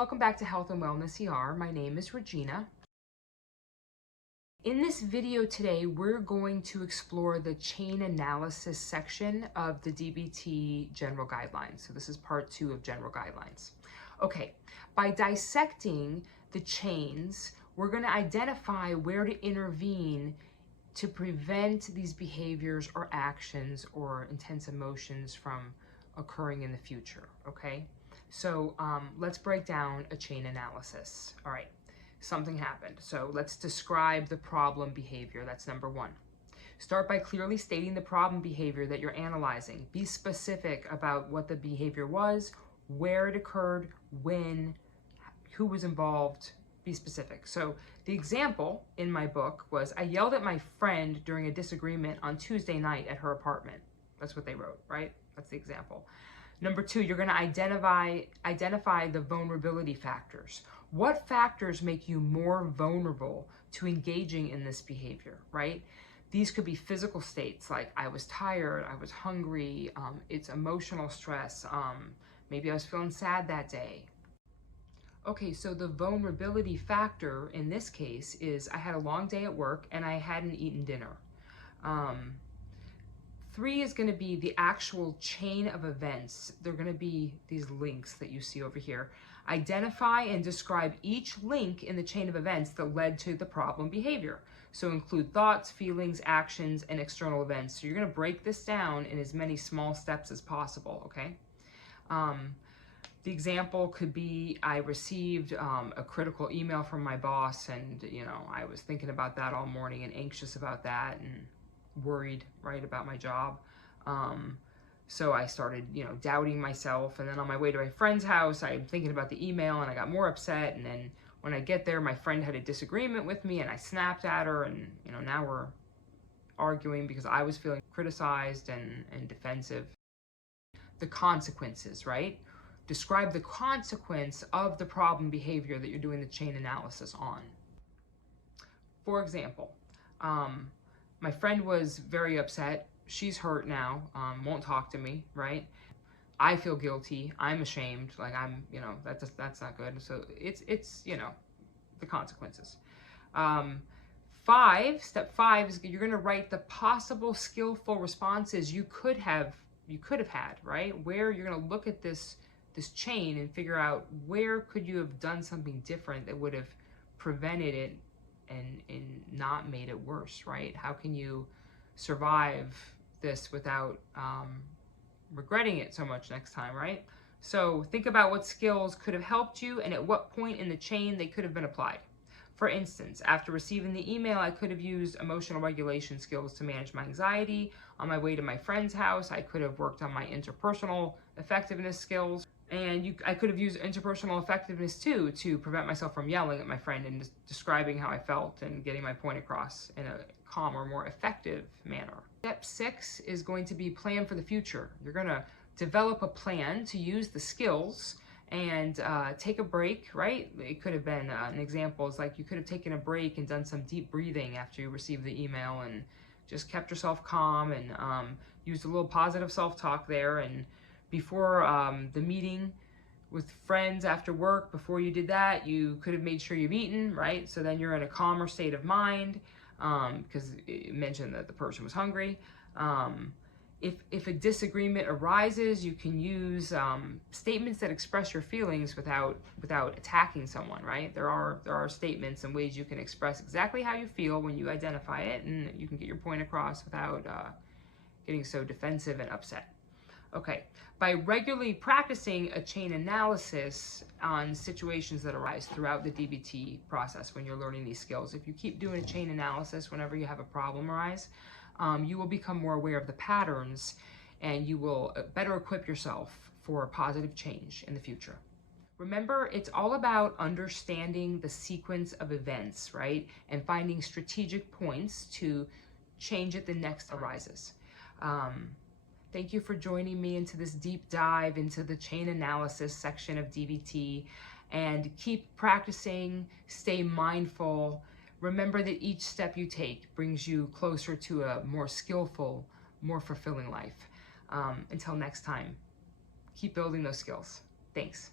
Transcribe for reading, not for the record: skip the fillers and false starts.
Welcome back to Health and Wellness ER. My name is Regina. In this video today, we're going to explore the chain analysis section of the DBT general guidelines. So this is part 2 of general guidelines. Okay, by dissecting the chains, we're going to identify where to intervene to prevent these behaviors or actions or intense emotions from occurring in the future, okay? So let's break down a chain analysis. All right, something happened. So let's describe the problem behavior. That's number 1. Start by clearly stating the problem behavior that you're analyzing. Be specific about what the behavior was, where it occurred, when, who was involved. Be specific. So the example in my book was, I yelled at my friend during a disagreement on Tuesday night at her apartment. That's what they wrote, right? That's the example. Number 2, you're going to identify the vulnerability factors. What factors make you more vulnerable to engaging in this behavior, right? These could be physical states like I was tired, I was hungry, it's emotional stress, maybe I was feeling sad that day. Okay, so the vulnerability factor in this case is I had a long day at work and I hadn't eaten dinner. 3 is going to be the actual chain of events. They're going to be these links that you see over here. Identify and describe each link in the chain of events that led to the problem behavior. So include thoughts, feelings, actions, and external events. So you're going to break this down in as many small steps as possible, okay? The example could be I received a critical email from my boss, and I was thinking about that all morning and anxious about that and worried, right, about my job. So I started, doubting myself. And then on my way to my friend's house, I'm thinking about the email and I got more upset. And then when I get there, my friend had a disagreement with me and I snapped at her, and now we're arguing because I was feeling criticized and defensive. The consequences, right? Describe the consequence of the problem behavior that you're doing the chain analysis on. For example, my friend was very upset. She's hurt now, won't talk to me, right? I feel guilty. I'm ashamed. Like that's not good. So it's the consequences. Step 5 is you're going to write the possible skillful responses you could have had, right? Where you're going to look at this chain and figure out where could you have done something different that would have prevented it and not made it worse, right? How can you survive this without regretting it so much next time, right? So think about what skills could have helped you and at what point in the chain they could have been applied. For instance, after receiving the email, I could have used emotional regulation skills to manage my anxiety. On my way to my friend's house, I could have worked on my interpersonal effectiveness skills. And I could have used interpersonal effectiveness too to prevent myself from yelling at my friend and describing how I felt and getting my point across in a calmer, more effective manner. Step 6 is going to be plan for the future. You're going to develop a plan to use the skills and take a break, right? It could have been an example is like you could have taken a break and done some deep breathing after you received the email and just kept yourself calm and used a little positive self-talk there. And before the meeting with friends after work, before you did that, you could have made sure you've eaten, right? So then you're in a calmer state of mind because it mentioned that the person was hungry. If a disagreement arises, you can use statements that express your feelings without attacking someone, right? There are statements and ways you can express exactly how you feel when you identify it, and you can get your point across without getting so defensive and upset. Okay, by regularly practicing a chain analysis on situations that arise throughout the DBT process when you're learning these skills, if you keep doing a chain analysis whenever you have a problem arise, you will become more aware of the patterns and you will better equip yourself for positive change in the future. Remember, it's all about understanding the sequence of events, right? And finding strategic points to change it the next arises. Thank you for joining me into this deep dive into the chain analysis section of DBT, and keep practicing, stay mindful. Remember that each step you take brings you closer to a more skillful, more fulfilling life. Until next time, keep building those skills. Thanks.